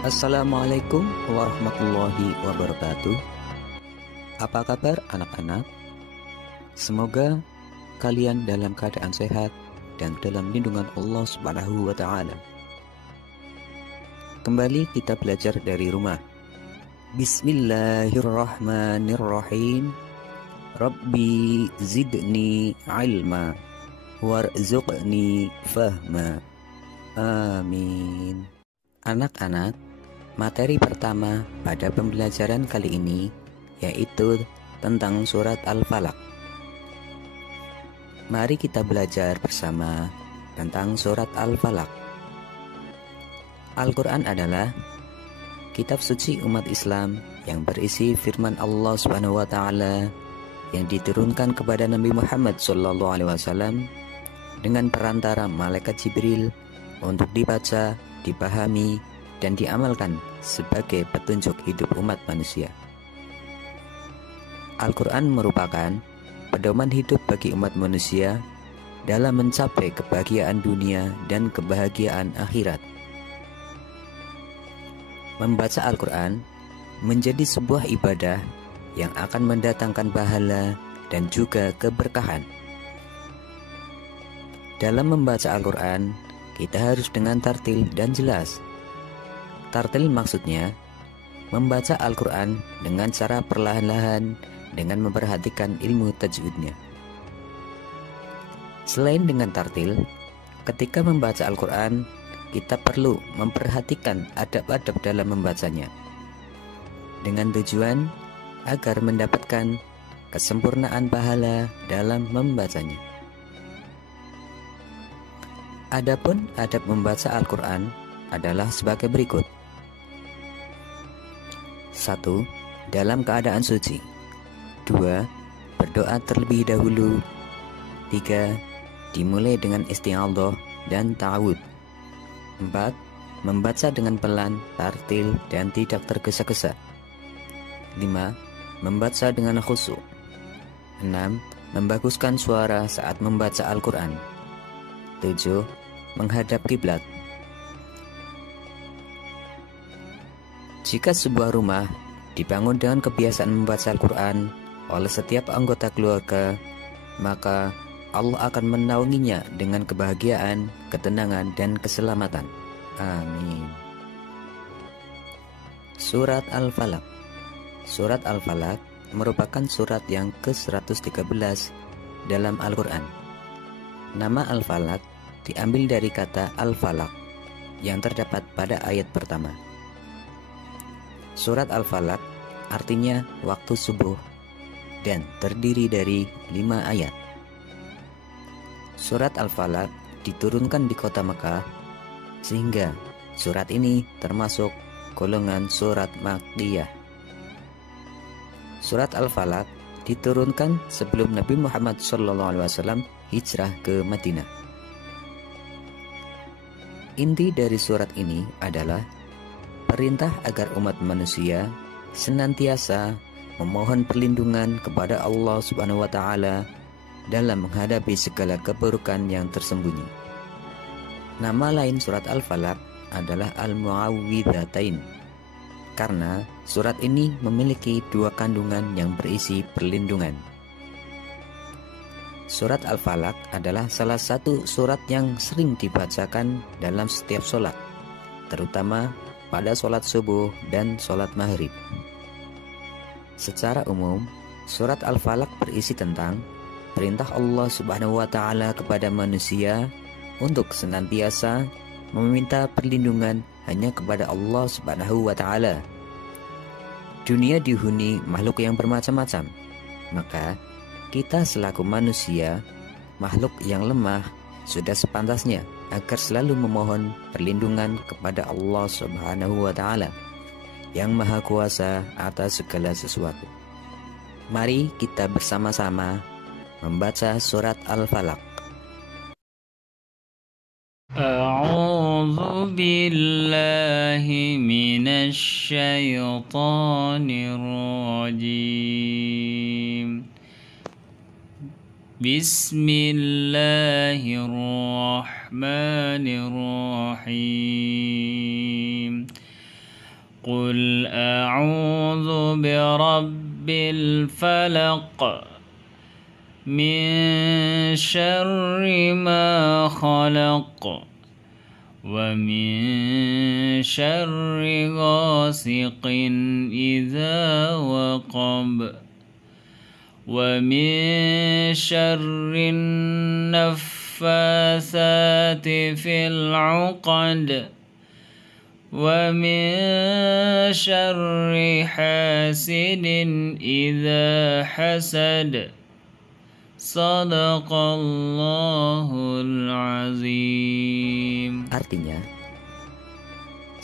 Assalamualaikum warahmatullahi wabarakatuh. Apa kabar anak-anak? Semoga kalian dalam keadaan sehat dan dalam lindungan Allah Subhanahu wa taala. Kembali kita belajar dari rumah. Bismillahirrahmanirrahim. Rabbi zidni ilma warzuqni fahma. Amin. Anak-anak, materi pertama pada pembelajaran kali ini yaitu tentang surat Al-Falaq. Mari kita belajar bersama tentang surat Al-Falaq. Al-Quran adalah kitab suci umat Islam yang berisi firman Allah Subhanahu wa taala yang diturunkan kepada Nabi Muhammad SAW dengan perantara malaikat Jibril untuk dibaca, dipahami, dan diamalkan sebagai petunjuk hidup umat manusia. Al-Quran merupakan pedoman hidup bagi umat manusia dalam mencapai kebahagiaan dunia dan kebahagiaan akhirat. Membaca Al-Quran menjadi sebuah ibadah yang akan mendatangkan pahala dan juga keberkahan. Dalam membaca Al-Quran, kita harus dengan tartil dan jelas. Tartil maksudnya membaca Al-Quran dengan cara perlahan-lahan dengan memperhatikan ilmu tajwidnya. Selain dengan tartil, ketika membaca Al-Quran, kita perlu memperhatikan adab-adab dalam membacanya dengan tujuan agar mendapatkan kesempurnaan pahala dalam membacanya. Adapun adab membaca Al-Quran adalah sebagai berikut. 1. Dalam keadaan suci. 2. Berdoa terlebih dahulu. 3. Dimulai dengan isti'adhah dan ta'awudz. 4. Membaca dengan pelan, tartil, dan tidak tergesa-gesa. 5. Membaca dengan khusyuk. 6. Membaguskan suara saat membaca Al-Quran. 7. Menghadap kiblat. Jika sebuah rumah dibangun dengan kebiasaan membaca Al-Quran oleh setiap anggota keluarga, maka Allah akan menaunginya dengan kebahagiaan, ketenangan, dan keselamatan. Amin. Surat Al-Falaq. Surat Al-Falaq merupakan surat yang ke-113 dalam Al-Quran. Nama Al-Falaq diambil dari kata Al-Falaq yang terdapat pada ayat pertama. Surat Al-Falaq artinya waktu subuh dan terdiri dari 5 ayat. Surat Al-Falaq diturunkan di kota Mekah, sehingga surat ini termasuk golongan surat Makkiyah. Surat Al-Falaq diturunkan sebelum Nabi Muhammad SAW hijrah ke Madinah. Inti dari surat ini adalah perintah agar umat manusia senantiasa memohon perlindungan kepada Allah Subhanahu wa taala dalam menghadapi segala keburukan yang tersembunyi. Nama lain surat Al-Falaq adalah Al-Mu'awwidzatain, karena surat ini memiliki 2 kandungan yang berisi perlindungan. Surat Al-Falaq adalah salah satu surat yang sering dibacakan dalam setiap sholat, terutama pada sholat subuh dan sholat maghrib. Secara umum, surat Al-Falaq berisi tentang perintah Allah Subhanahu wa taala kepada manusia untuk senantiasa meminta perlindungan hanya kepada Allah Subhanahu wa taala. Dunia dihuni makhluk yang bermacam-macam, maka kita selaku manusia, makhluk yang lemah, sudah sepantasnya agar selalu memohon perlindungan kepada Allah Subhanahu wa taala yang Maha Kuasa atas segala sesuatu. Mari kita bersama-sama membaca surat Al-Falaq. A'udzu billahi minasy syaithanir rajim. Bismillahirrahmanirrahim. قل أعوذ برب الفلق من شر ما خلق ومن شر غاسق إذا وقب ومن شر النفاثات في العقد ومن شر حاسد إذا حسد Sadaqallahul azim. Artinya,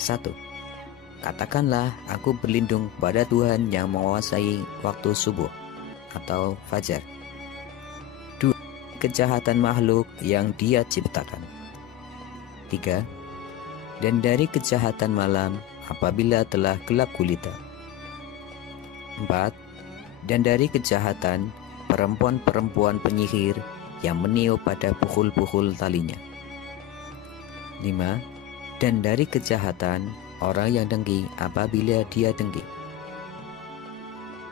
1. Katakanlah aku berlindung pada Tuhan yang menguasai waktu subuh atau fajar. 2. Kejahatan makhluk yang Dia ciptakan. 3. Dan dari kejahatan malam apabila telah gelap gulita. 4. Dan dari kejahatan perempuan-perempuan penyihir yang meniup pada pukul-pukul talinya. 5. Dan dari kejahatan orang yang dengki apabila dia dengki.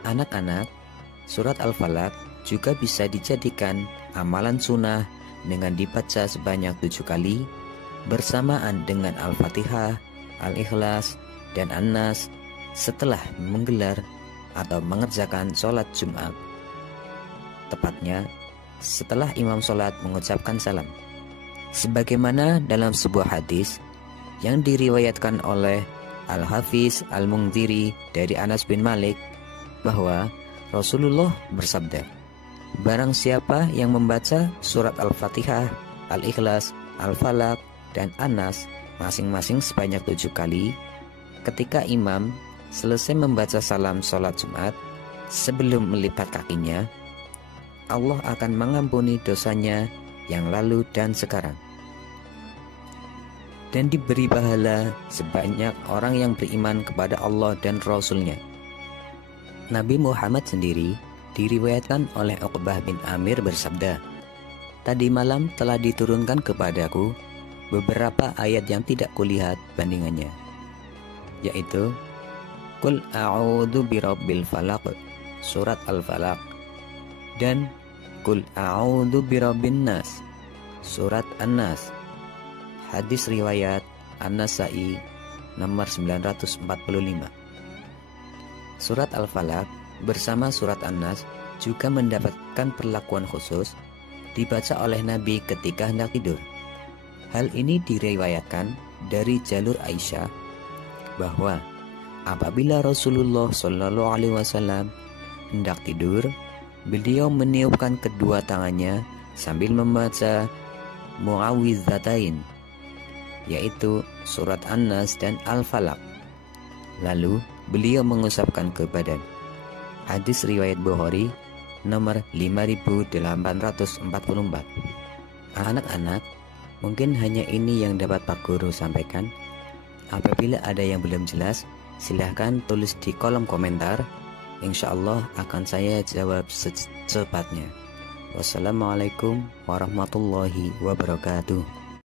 Anak-anak, surat Al-Falaq juga bisa dijadikan amalan sunnah dengan dibaca sebanyak 7 kali bersamaan dengan Al-Fatihah, Al-Ikhlas, dan An-Nas setelah menggelar atau mengerjakan sholat Jumat. Tepatnya setelah imam sholat mengucapkan salam, sebagaimana dalam sebuah hadis yang diriwayatkan oleh Al-Hafiz Al-Mundhiri dari Anas bin Malik bahwa Rasulullah bersabda, barang siapa yang membaca surat Al-Fatihah, Al-Ikhlas, Al-Falaq, dan An-Nas masing-masing sebanyak 7 kali ketika imam selesai membaca salam sholat Jumat sebelum melipat kakinya, Allah akan mengampuni dosanya yang lalu dan sekarang, dan diberi pahala sebanyak orang yang beriman kepada Allah dan Rasul-Nya. Nabi Muhammad sendiri diriwayatkan oleh Uqbah bin Amir bersabda, tadi malam telah diturunkan kepadaku beberapa ayat yang tidak kulihat bandingannya, yaitu Qul a'udzu birabbil falaq, surat Al-Falaq, dan Qul a'udzu birabbin nas, surat An-Nas. Hadis riwayat An-Nasa'i nomor 945. Surat Al-Falaq bersama surat An-Nas juga mendapatkan perlakuan khusus dibaca oleh Nabi ketika hendak tidur. Hal ini diriwayatkan dari jalur Aisyah bahwa apabila Rasulullah Shallallahu Alaihi Wasallam hendak tidur, beliau meniupkan kedua tangannya sambil membaca Mu'awwidzatain, yaitu surat An-Nas dan Al-Falaq. Lalu beliau mengusapkan ke badan. Hadis riwayat Bukhari nomor 5844. Anak-anak, mungkin hanya ini yang dapat Pak Guru sampaikan. Apabila ada yang belum jelas, silahkan tulis di kolom komentar. Insya Allah akan saya jawab secepatnya. Wassalamualaikum warahmatullahi wabarakatuh.